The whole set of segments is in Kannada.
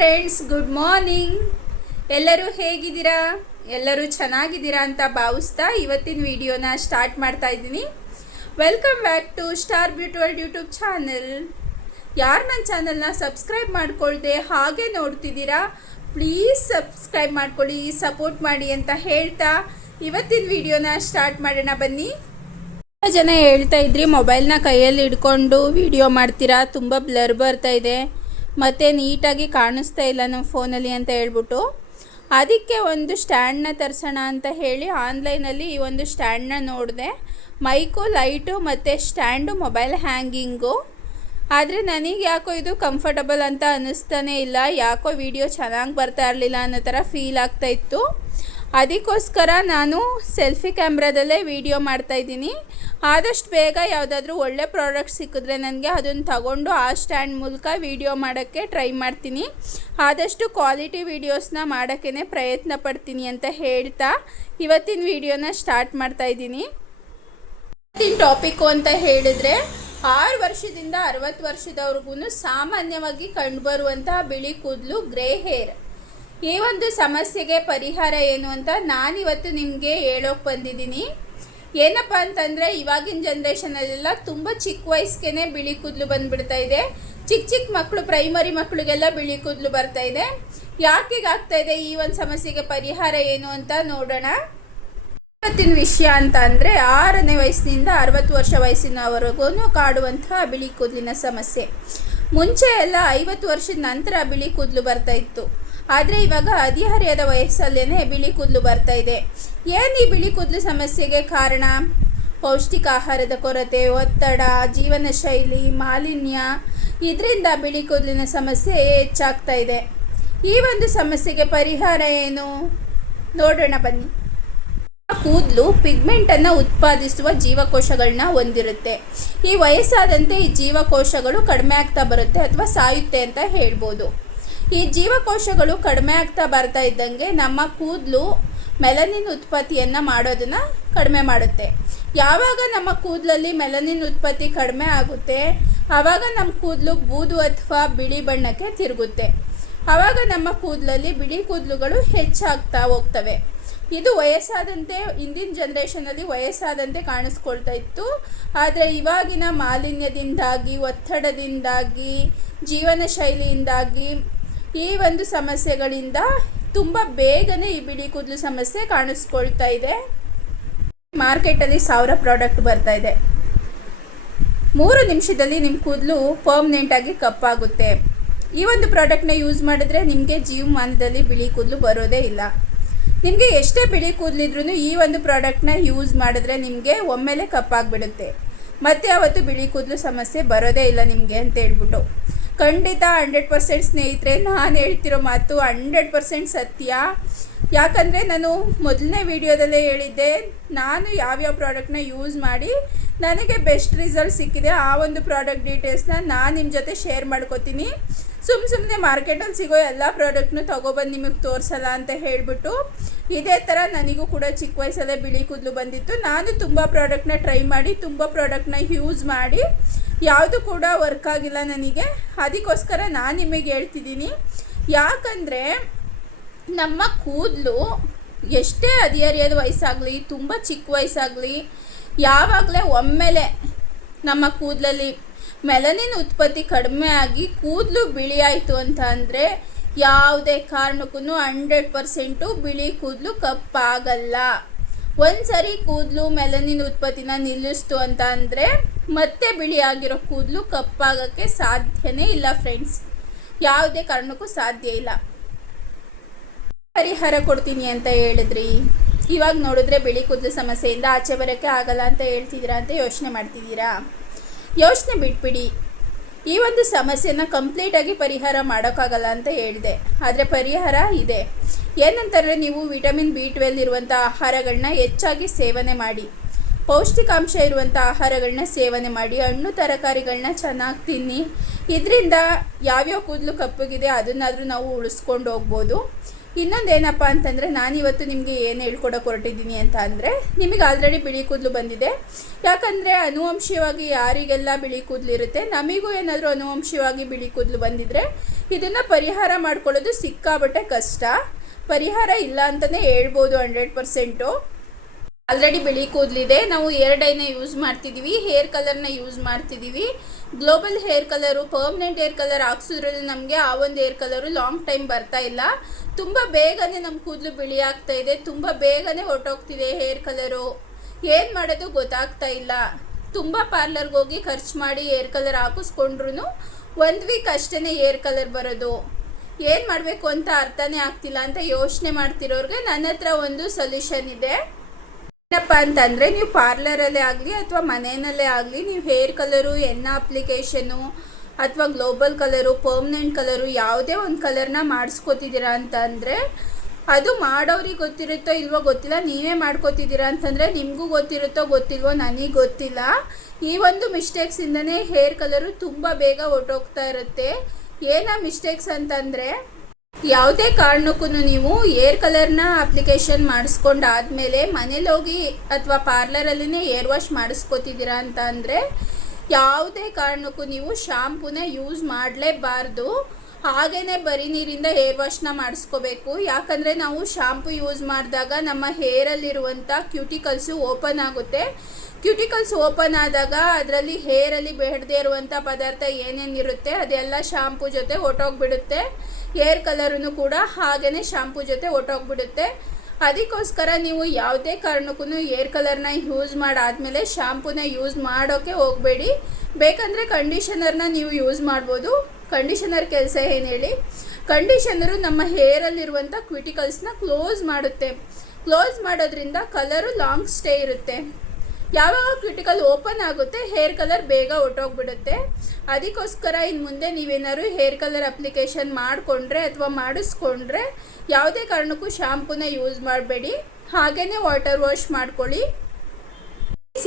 ಫ್ರೆಂಡ್ಸ್ ಗುಡ್ ಮಾರ್ನಿಂಗ್ ಎಲ್ಲರೂ ಹೇಗಿದ್ದೀರಾ? ಎಲ್ಲರೂ ಚೆನ್ನಾಗಿದ್ದೀರಾ ಅಂತ ಭಾವಿಸ್ತಾ ಇವತ್ತಿನ ವಿಡಿಯೋನ ಸ್ಟಾರ್ಟ್ ಮಾಡ್ತಾ ಇದ್ದೀನಿ. Welcome back to star beautiful YouTube channel ಯಾರು ನನ್ನ ಚಾನಲ್ನ ಸಬ್ಸ್ಕ್ರೈಬ್ ಮಾಡ್ಕೊಳ್ದೆ ಹಾಗೆ ನೋಡ್ತಿದ್ದೀರಾ ಪ್ಲೀಸ್ ಸಬ್ಸ್ಕ್ರೈಬ್ ಮಾಡ್ಕೊಳ್ಳಿ ಸಪೋರ್ಟ್ ಮಾಡಿ ಅಂತ ಹೇಳ್ತಾ ಇವತ್ತಿನ ವಿಡಿಯೋನ ಸ್ಟಾರ್ಟ್ ಮಾಡೋಣ ಬನ್ನಿ. ಜನ ಹೇಳ್ತಾ ಇದ್ರಿ ಮೊಬೈಲ್ನ ಕೈಯಲ್ಲಿ ಹಿಡ್ಕೊಂಡು ವಿಡಿಯೋ ಮಾಡ್ತೀರಾ, ತುಂಬ ಬ್ಲರ್ ಬರ್ತಾ ಇದೆ. ಮತ್ತು ನೀಟಾಗಿ ಕಾಣಿಸ್ತಾ ಇಲ್ಲ ನಮ್ಮ ಫೋನಲ್ಲಿ ಅಂತ ಹೇಳ್ಬಿಟ್ಟು. ಅದಕ್ಕೆ ಒಂದು ಸ್ಟ್ಯಾಂಡ್ನ ತರಿಸೋಣ ಅಂತ ಹೇಳಿ ಆನ್ಲೈನಲ್ಲಿ ಈ ಒಂದು ಸ್ಟ್ಯಾಂಡ್ನ ನೋಡಿದೆ. ಮೈಕು ಲೈಟು ಮತ್ತು ಸ್ಟ್ಯಾಂಡು ಮೊಬೈಲ್ ಹ್ಯಾಂಗಿಂಗು. ಆದರೆ ನನಗೆ ಯಾಕೋ ಇದು ಕಂಫರ್ಟಬಲ್ ಅಂತ ಅನ್ನಿಸ್ತಾನೇ ಇಲ್ಲ. ಯಾಕೋ ವಿಡಿಯೋ ಚೆನ್ನಾಗಿ ಬರ್ತಾ ಇರಲಿಲ್ಲ ಅನ್ನೋ ಥರ ಫೀಲ್ ಆಗ್ತಾ ಇತ್ತು. ಅದಕ್ಕೋಸ್ಕರ ನಾನು ಸೆಲ್ಫಿ ಕ್ಯಾಮ್ರಾದಲ್ಲೇ ವಿಡಿಯೋ ಮಾಡ್ತಾಯಿದ್ದೀನಿ ಆದಷ್ಟು ಬೇಗ ಯಾವುದಾದ್ರೂ ಒಳ್ಳೆ ಪ್ರಾಡಕ್ಟ್ ಸಿಕ್ಕಿದ್ರೆ ನನಗೆ ಅದನ್ನು ತಗೊಂಡು ಆ ಸ್ಟ್ಯಾಂಡ್ ಮೂಲಕ ವಿಡಿಯೋ ಮಾಡೋಕ್ಕೆ ಟ್ರೈ ಮಾಡ್ತೀನಿ. ಆದಷ್ಟು ಕ್ವಾಲಿಟಿ ವೀಡಿಯೋಸ್ನ ಮಾಡೋಕ್ಕೇ ಪ್ರಯತ್ನ ಪಡ್ತೀನಿ ಅಂತ ಹೇಳ್ತಾ ಇವತ್ತಿನ ವಿಡಿಯೋನ ಸ್ಟಾರ್ಟ್ ಮಾಡ್ತಾಯಿದ್ದೀನಿ ಇವತ್ತಿನ ಟಾಪಿಕ್ಕು ಅಂತ ಹೇಳಿದರೆ, ಆರು ವರ್ಷದಿಂದ ಅರವತ್ತು ವರ್ಷದವ್ರಿಗೂ ಸಾಮಾನ್ಯವಾಗಿ ಕಂಡುಬರುವಂತಹ ಬಿಳಿ ಕೂದಲು ಗ್ರೇ ಹೇರ್. ಈ ಒಂದು ಸಮಸ್ಯೆಗೆ ಪರಿಹಾರ ಏನು ಅಂತ ನಾನಿವತ್ತು ನಿಮಗೆ ಹೇಳೋಕೆ ಬಂದಿದ್ದೀನಿ. ಏನಪ್ಪ ಅಂತಂದರೆ ಇವಾಗಿನ ಜನ್ರೇಷನಲ್ಲೆಲ್ಲ ತುಂಬ ಚಿಕ್ಕ ವಯಸ್ಸಿಗೆ ಬಿಳಿ ಕೂದಲು ಬಂದುಬಿಡ್ತಾ ಇದೆ. ಚಿಕ್ಕ ಚಿಕ್ಕ ಮಕ್ಕಳು ಪ್ರೈಮರಿ ಮಕ್ಕಳಿಗೆಲ್ಲ ಬಿಳಿ ಕೂದಲು ಬರ್ತಾ ಇದೆ. ಯಾಕೆ ಆಗ್ತಾ ಇದೆ ಈ ಒಂದು ಸಮಸ್ಯೆಗೆ ಪರಿಹಾರ ಏನು ಅಂತ ನೋಡೋಣ. ಇವತ್ತಿನ ವಿಷಯ ಅಂತ ಅಂದರೆ ಆರನೇ ವಯಸ್ಸಿನಿಂದ ಅರವತ್ತು ವರ್ಷ ವಯಸ್ಸಿನವರೆಗೂ ಕಾಡುವಂತಹ ಬಿಳಿ ಕೂದಲಿನ ಸಮಸ್ಯೆ. ಮುಂಚೆ ಎಲ್ಲ ಐವತ್ತು ವರ್ಷದ ನಂತರ ಬಿಳಿ ಕೂದಲು ಬರ್ತಾ ಇತ್ತು. ಆದರೆ ಇವಾಗ ಹದಿಹರೆಯದ ವಯಸ್ಸಲ್ಲೇ ಬಿಳಿ ಕೂದಲು ಬರ್ತಾ ಇದೆ. ಏನು ಈ ಬಿಳಿ ಕೂದಲು ಸಮಸ್ಯೆಗೆ ಕಾರಣ? ಪೌಷ್ಟಿಕ ಆಹಾರದ ಕೊರತೆ, ಒತ್ತಡ ಜೀವನ ಶೈಲಿ ಮಾಲಿನ್ಯ ಇದರಿಂದ ಬಿಳಿ ಕೂದಲಿನ ಸಮಸ್ಯೆ ಹೆಚ್ಚಾಗ್ತಾ ಇದೆ. ಈ ಒಂದು ಸಮಸ್ಯೆಗೆ ಪರಿಹಾರ ಏನು? ನೋಡೋಣ ಬನ್ನಿ. ಕೂದಲು ಪಿಗ್ಮೆಂಟನ್ನು ಉತ್ಪಾದಿಸುವ ಜೀವಕೋಶಗಳನ್ನ ಹೊಂದಿರುತ್ತೆ. ಈ ವಯಸ್ಸಾದಂತೆ ಈ ಜೀವಕೋಶಗಳು ಕಡಿಮೆ ಆಗ್ತಾ ಬರುತ್ತೆ ಅಥವಾ ಸಾಯುತ್ತೆ ಅಂತ ಹೇಳ್ಬೋದು. ಈ ಜೀವಕೋಶಗಳು ಕಡಿಮೆ ಆಗ್ತಾ ಬರ್ತಾ ಇದ್ದಂಗೆ ನಮ್ಮ ಕೂದಲು ಮೆಲನಿನ್ ಉತ್ಪತ್ತಿಯನ್ನು ಮಾಡೋದನ್ನು ಕಡಿಮೆ ಮಾಡುತ್ತೆ. ಯಾವಾಗ ನಮ್ಮ ಕೂದಲಲ್ಲಿ ಮೆಲನಿನ್ ಉತ್ಪತ್ತಿ ಕಡಿಮೆ ಆಗುತ್ತೆ ಆವಾಗ ನಮ್ಮ ಕೂದಲು ಬೂದು ಅಥವಾ ಬಿಳಿ ಬಣ್ಣಕ್ಕೆ ತಿರುಗುತ್ತೆ. ಆವಾಗ ನಮ್ಮ ಕೂದಲಲ್ಲಿ ಬಿಳಿ ಕೂದಲುಗಳು ಹೆಚ್ಚಾಗ್ತಾ ಹೋಗ್ತವೆ. ಇದು ವಯಸ್ಸಾದಂತೆ ಹಿಂದಿನ ಜನ್ರೇಷನಲ್ಲಿ ವಯಸ್ಸಾದಂತೆ ಕಾಣಿಸ್ಕೊಳ್ತಾ ಇತ್ತು. ಆದರೆ ಇವಾಗಿನ ಮಾಲಿನ್ಯದಿಂದಾಗಿ, ಒತ್ತಡದಿಂದಾಗಿ ಜೀವನ ಶೈಲಿಯಿಂದಾಗಿ ಈ ಒಂದು ಸಮಸ್ಯೆಗಳಿಂದ ತುಂಬ ಬೇಗನೆ ಈ ಬಿಳಿ ಕೂದಲು ಸಮಸ್ಯೆ ಕಾಣಿಸ್ಕೊಳ್ತಾ ಇದೆ. ಮಾರ್ಕೆಟಲ್ಲಿ ಸಾವಿರ ಪ್ರಾಡಕ್ಟ್ ಬರ್ತಾ ಇದೆ. ಮೂರು ನಿಮಿಷದಲ್ಲಿ ನಿಮ್ಮ ಕೂದಲು ಪರ್ಮನೆಂಟಾಗಿ ಕಪ್ಪಾಗುತ್ತೆ. ಈ ಒಂದು ಪ್ರಾಡಕ್ಟ್ನ ಯೂಸ್ ಮಾಡಿದ್ರೆ ನಿಮಗೆ ಜೀವಮಾನದಲ್ಲಿ ಬಿಳಿ ಕೂದಲು ಬರೋದೇ ಇಲ್ಲ. ನಿಮಗೆ ಎಷ್ಟೇ ಬಿಳಿ ಕೂದಲಿದ್ರೂ ಈ ಒಂದು ಪ್ರಾಡಕ್ಟ್ನ ಯೂಸ್ ಮಾಡಿದ್ರೆ ನಿಮಗೆ ಒಮ್ಮೆಲೆ ಕಪ್ಪಾಗಿಬಿಡುತ್ತೆ. ಮತ್ತೆ ಅವತ್ತು ಬಿಳಿ ಕೂದಲು ಸಮಸ್ಯೆ ಬರೋದೇ ಇಲ್ಲ ನಿಮಗೆ ಅಂತ ಹೇಳ್ಬಿಟ್ಟು. ಖಂಡಿತ ಹಂಡ್ರೆಡ್ ಪರ್ಸೆಂಟ್ ಸ್ನೇಹಿತರೆ, ನಾನು ಹೇಳ್ತಿರೋ ಮಾತು ಹಂಡ್ರೆಡ್ ಪರ್ಸೆಂಟ್ ಸತ್ಯ. ಯಾಕಂದರೆ ನಾನು ಮೊದಲನೇ ವಿಡಿಯೋದಲ್ಲೇ ಹೇಳಿದ್ದೆ, ನಾನು ಯಾವ್ಯಾವ ಪ್ರಾಡಕ್ಟ್ನ ಯೂಸ್ ಮಾಡಿ ನನಗೆ ಬೆಸ್ಟ್ ರಿಸಲ್ಟ್ ಸಿಕ್ಕಿದೆ ಆ ಒಂದು ಪ್ರಾಡಕ್ಟ್ ಡೀಟೇಲ್ಸ್ನ ನಾನು ನಿಮ್ಮ ಜೊತೆ ಶೇರ್ ಮಾಡ್ಕೋತೀನಿ. ಸುಮ್ಮ ಸುಮ್ಮನೆ ಮಾರ್ಕೆಟಲ್ಲಿ ಸಿಗೋ ಎಲ್ಲ ಪ್ರಾಡಕ್ಟ್ನು ತೊಗೊಬಂದು ನಿಮಗೆ ತೋರಿಸಲ್ಲ ಅಂತ ಹೇಳಿಬಿಟ್ಟು ಇದೇ ಥರ ನನಗೂ ಕೂಡ ಚಿಕ್ಕ ವಯಸ್ಸಲ್ಲೇ ಬಿಳಿ ಕೂದಲು ಬಂದಿತ್ತು. ನಾನು ತುಂಬ ಪ್ರಾಡಕ್ಟ್ನ ಟ್ರೈ ಮಾಡಿ, ತುಂಬ ಪ್ರಾಡಕ್ಟ್ನ ಯೂಸ್ ಮಾಡಿ, ಯಾವುದು ಕೂಡ ವರ್ಕ್ ಆಗಿಲ್ಲ ನನಗೆ. ಅದಕ್ಕೋಸ್ಕರ ನಾನು ನಿಮಗೆ ಹೇಳ್ತಿದ್ದೀನಿ. ಯಾಕಂದರೆ ನಮ್ಮ ಕೂದಲು ಎಷ್ಟೇ ಹದಿಹರಿಯದ ವಯಸ್ಸಾಗಲಿ, ತುಂಬ ಚಿಕ್ಕ ವಯಸ್ಸಾಗಲಿ, ಯಾವಾಗಲೇ ಒಮ್ಮೆಲೆ ನಮ್ಮ ಕೂದಲಲ್ಲಿ ಮೆಲನಿನ್ ಉತ್ಪತ್ತಿ ಕಡಿಮೆ ಆಗಿ ಕೂದಲು ಬಿಳಿ ಆಯಿತು ಅಂತ ಅಂದರೆ ಯಾವುದೇ ಕಾರಣಕ್ಕೂ ಹಂಡ್ರೆಡ್ ಪರ್ಸೆಂಟು ಬಿಳಿ ಕೂದಲು ಕಪ್ಪಾಗಲ್ಲ. ಒಂದು ಸರಿ ಕೂದಲು ಮೆಲನಿನ್ ಉತ್ಪತ್ತಿನ ನಿಲ್ಲಿಸ್ತು ಅಂತ ಅಂದರೆ ಮತ್ತೆ ಬಿಳಿಯಾಗಿರೋ ಕೂದಲು ಕಪ್ಪಾಗೋಕ್ಕೆ ಸಾಧ್ಯನೇ ಇಲ್ಲ ಫ್ರೆಂಡ್ಸ್. ಯಾವುದೇ ಕಾರಣಕ್ಕೂ ಸಾಧ್ಯ ಇಲ್ಲ. ಪರಿಹಾರ ಕೊಡ್ತೀನಿ ಅಂತ ಹೇಳಿದ್ರಿ. ಇವಾಗ ನೋಡಿದ್ರೆ ಬಿಳಿ ಕೂದಲು ಸಮಸ್ಯೆಯಿಂದ ಆಚೆ ಬರೋಕ್ಕೆ ಆಗಲ್ಲ ಅಂತ ಹೇಳ್ತಿದ್ದೀರಾ ಅಂತ ಯೋಚನೆ ಮಾಡ್ತಿದ್ದೀರಾ? ಯೋಚನೆ ಬಿಟ್ಬಿಡಿ. ಈ ಒಂದು ಸಮಸ್ಯೆನ ಕಂಪ್ಲೀಟಾಗಿ ಪರಿಹಾರ ಮಾಡೋಕ್ಕಾಗಲ್ಲ ಅಂತ ಹೇಳಿದೆ. ಆದರೆ ಪರಿಹಾರ ಇದೆ. ಏನಂತಾರೆ ನೀವು ವಿಟಮಿನ್ ಬಿ ಟ್ವೆಲ್ ಇರುವಂಥ ಆಹಾರಗಳನ್ನ ಹೆಚ್ಚಾಗಿ ಸೇವನೆ ಮಾಡಿ. ಪೌಷ್ಟಿಕಾಂಶ ಇರುವಂಥ ಆಹಾರಗಳನ್ನ ಸೇವನೆ ಮಾಡಿ. ಹಣ್ಣು ತರಕಾರಿಗಳನ್ನ ಚೆನ್ನಾಗಿ ತಿನ್ನಿ. ಇದರಿಂದ ಯಾವ್ಯಾವ ಕೂದಲು ಕಪ್ಪಗಿದೆ ಅದನ್ನಾದರೂ ನಾವು ಉಳಿಸ್ಕೊಂಡು ಹೋಗ್ಬೋದು. ಇನ್ನೊಂದು ಏನಪ್ಪ ಅಂತಂದರೆ ನಾನಿವತ್ತು ನಿಮಗೆ ಏನು ಹೇಳ್ಕೊಡೋಕೆ ಹೊರಟಿದ್ದೀನಿ ಅಂತ ಅಂದರೆ, ನಿಮಗೆ ಆಲ್ರೆಡಿ ಬಿಳಿ ಕೂದಲು ಬಂದಿದೆ. ಯಾಕಂದರೆ ಅನುವಂಶೀಯವಾಗಿ ಯಾರಿಗೆಲ್ಲ ಬಿಳಿ ಕೂದಲು ಇರುತ್ತೆ, ನಮಗೂ ಏನಾದರೂ ಅನುವಂಶೀಯವಾಗಿ ಬಿಳಿ ಕೂದಲು ಬಂದಿದ್ರೆ, ಇದನ್ನು ಪರಿಹಾರ ಮಾಡ್ಕೊಳ್ಳೋದು ಸಿಕ್ಕಾಬಟ್ಟೆ ಕಷ್ಟ. ಪರಿಹಾರ ಇಲ್ಲ ಅಂತಲೇ ಹೇಳ್ಬೋದು ಹಂಡ್ರೆಡ್ ಪರ್ಸೆಂಟು. ಆಲ್ರೆಡಿ ಬಿಳಿ ಕೂದಲಿದೆ. ನಾವು ಏರ್ ಡೈನ ಯೂಸ್ ಮಾಡ್ತಿದ್ದೀವಿ ಹೇರ್ ಕಲರ್ನ ಯೂಸ್ ಮಾಡ್ತಿದ್ದೀವಿ global hair colour permanent hair colour ಹಾಕ್ಸೋದ್ರಲ್ಲಿ ನಮಗೆ ಆ ಒಂದು ಹೇರ್ ಕಲರು ಲಾಂಗ್ ಟೈಮ್ ಬರ್ತಾ ಇಲ್ಲ. ತುಂಬ ಬೇಗನೆ ನಮ್ಮ ಕೂದಲು ಬಿಳಿ ಆಗ್ತಾ ಇದೆ. ತುಂಬ ಬೇಗನೆ ಹೊರಟೋಗ್ತಿದೆ ಹೇರ್ ಕಲರು ಏನು ಮಾಡೋದು ಗೊತ್ತಾಗ್ತಾ ಇಲ್ಲ. ತುಂಬ ಪಾರ್ಲರ್ಗೆ ಹೋಗಿ ಖರ್ಚು ಮಾಡಿ ಹೇರ್ ಕಲರ್ ಹಾಕಿಸ್ಕೊಂಡ್ರು ಒಂದು ವೀಕ್ ಅಷ್ಟೇ ಹೇರ್ ಕಲರ್ ಬರೋದು. ಏನು ಮಾಡಬೇಕು ಅಂತ ಅರ್ಥನೇ ಆಗ್ತಿಲ್ಲ ಅಂತ ಯೋಚನೆ ಮಾಡ್ತಿರೋರಿಗೆ ನನ್ನ ಹತ್ರ ಒಂದು ಸೊಲ್ಯೂಷನ್ ಇದೆ. ಏನಪ್ಪ ಅಂತಂದರೆ ನೀವು ಪಾರ್ಲರಲ್ಲೇ ಆಗಲಿ ಅಥವಾ ಮನೆಯಲ್ಲೇ ಆಗಲಿ ನೀವು ಹೇರ್ ಕಲರು ಎನ್ನ ಅಪ್ಲಿಕೇಶನು ಅಥವಾ ಗ್ಲೋಬಲ್ ಕಲರು, ಪರ್ಮನೆಂಟ್ ಕಲರು ಯಾವುದೇ ಒಂದು ಕಲರ್ನ ಮಾಡಿಸ್ಕೋತಿದ್ದೀರಾ ಅಂತಂದರೆ ಅದು ಮಾಡೋರಿಗೆ ಗೊತ್ತಿರುತ್ತೋ ಇಲ್ವೋ ಗೊತ್ತಿಲ್ಲ, ನೀವೇ ಮಾಡ್ಕೋತಿದ್ದೀರಾ ಅಂತಂದರೆ ನಿಮಗೂ ಗೊತ್ತಿರುತ್ತೋ ಗೊತ್ತಿಲ್ವೋ ನನಗೆ ಗೊತ್ತಿಲ್ಲ. ಈ ಒಂದು ಮಿಸ್ಟೇಕ್ಸಿಂದನೇ ಹೇರ್ ಕಲರು ತುಂಬ ಬೇಗ ಹೊರ್ಟೋಗ್ತಾ ಇರುತ್ತೆ. ಏನೋ ಮಿಸ್ಟೇಕ್ಸ್ ಅಂತಂದರೆ ಯಾವುದೇ ಕಾರಣಕ್ಕೂ ನೀವು ಏರ್ ಕಲರ್ನ ಅಪ್ಲಿಕೇಶನ್ ಮಾಡಿಸ್ಕೊಂಡಾದ್ಮೇಲೆ ಮನೇಲಿ ಹೋಗಿ ಅಥವಾ ಪಾರ್ಲರಲ್ಲಿನೇ ಏರ್ ವಾಶ್ ಮಾಡಿಸ್ಕೋತಿದ್ದೀರಾ ಅಂತ ಅಂದರೆ ಯಾವುದೇ ಕಾರಣಕ್ಕೂ ನೀವು ಶಾಂಪೂನ ಯೂಸ್ ಮಾಡಲೇಬಾರ್ದು. ಹಾಗೇ ಬರೀ ನೀರಿಂದ ಹೇರ್ ವಾಶ್ನ ಮಾಡಿಸ್ಕೋಬೇಕು. ಯಾಕಂದರೆ ನಾವು ಶಾಂಪು ಯೂಸ್ ಮಾಡಿದಾಗ ನಮ್ಮ ಹೇರಲ್ಲಿರುವಂಥ ಕ್ಯೂಟಿಕಲ್ಸು ಓಪನ್ ಆಗುತ್ತೆ. ಕ್ಯೂಟಿಕಲ್ಸ್ ಓಪನ್ ಆದಾಗ ಅದರಲ್ಲಿ ಹೇರಲ್ಲಿ ಬೇಡದೇ ಇರುವಂಥ ಪದಾರ್ಥ ಏನೇನಿರುತ್ತೆ ಅದೆಲ್ಲ ಶಾಂಪು ಜೊತೆ ಒಟ್ಟೋಗ್ಬಿಡುತ್ತೆ. ಹೇರ್ ಕಲರೂ ಕೂಡ ಹಾಗೇ ಶಾಂಪು ಜೊತೆ ಒಟ್ಟೋಗ್ಬಿಡುತ್ತೆ. ಅದಕ್ಕೋಸ್ಕರ ನೀವು ಯಾವುದೇ ಕಾರಣಕ್ಕೂ ಏರ್ ಕಲರ್ನ ಯೂಸ್ ಮಾಡಾದಮೇಲೆ ಶಾಂಪೂನ ಯೂಸ್ ಮಾಡೋಕ್ಕೆ ಹೋಗಬೇಡಿ. ಬೇಕಂದರೆ ಕಂಡೀಷನರ್ನ ನೀವು ಯೂಸ್ ಮಾಡ್ಬೋದು. ಕಂಡೀಷನರ್ ಕೆಲಸ ಏನು ಹೇಳಿ? ಕಂಡೀಷನರು ನಮ್ಮ ಹೇರಲ್ಲಿರುವಂಥ ಕ್ವಿಟಿಕಲ್ಸ್ನ ಕ್ಲೋಸ್ ಮಾಡುತ್ತೆ. ಕ್ಲೋಸ್ ಮಾಡೋದ್ರಿಂದ ಕಲರು ಲಾಂಗ್ ಸ್ಟೇ ಇರುತ್ತೆ. ಯಾವಾಗ ಕ್ರಿಟಿಕಲ್ ಓಪನ್ ಆಗುತ್ತೆ ಹೇರ್ ಕಲರ್ ಬೇಗ ಹೊಟ್ಟೋಗ್ಬಿಡುತ್ತೆ ಅದಕ್ಕೋಸ್ಕರ ಇನ್ನು ಮುಂದೆ ನೀವೇನಾದ್ರು ಹೇರ್ ಕಲರ್ ಅಪ್ಲಿಕೇಶನ್ ಮಾಡಿಕೊಂಡ್ರೆ ಅಥವಾ ಮಾಡಿಸ್ಕೊಂಡ್ರೆ, ಯಾವುದೇ ಕಾರಣಕ್ಕೂ ಶ್ಯಾಂಪೂನ ಯೂಸ್ ಮಾಡಬೇಡಿ. ಹಾಗೆಯೇ ವಾಟರ್ ವಾಶ್ ಮಾಡ್ಕೊಳ್ಳಿ.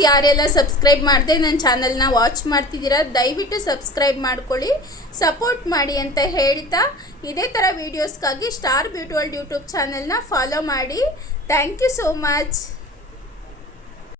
ಯಾರೆಲ್ಲ ಸಬ್ಸ್ಕ್ರೈಬ್ ಮಾಡದೆ ನನ್ನ ಚಾನಲ್ನ ವಾಚ್ ಮಾಡ್ತಿದ್ದೀರಾ, ದಯವಿಟ್ಟು ಸಬ್ಸ್ಕ್ರೈಬ್ ಮಾಡ್ಕೊಳ್ಳಿ, ಸಪೋರ್ಟ್ ಮಾಡಿ ಅಂತ ಹೇಳ್ತಾ ಇದೇ ಥರ ವೀಡಿಯೋಸ್ಗಾಗಿ ಸ್ಟಾರ್ ಬ್ಯೂಟಿ ವರ್ಲ್ಡ್ ಯೂಟ್ಯೂಬ್ ಚಾನಲ್ನ ಫಾಲೋ ಮಾಡಿ. Thank you so much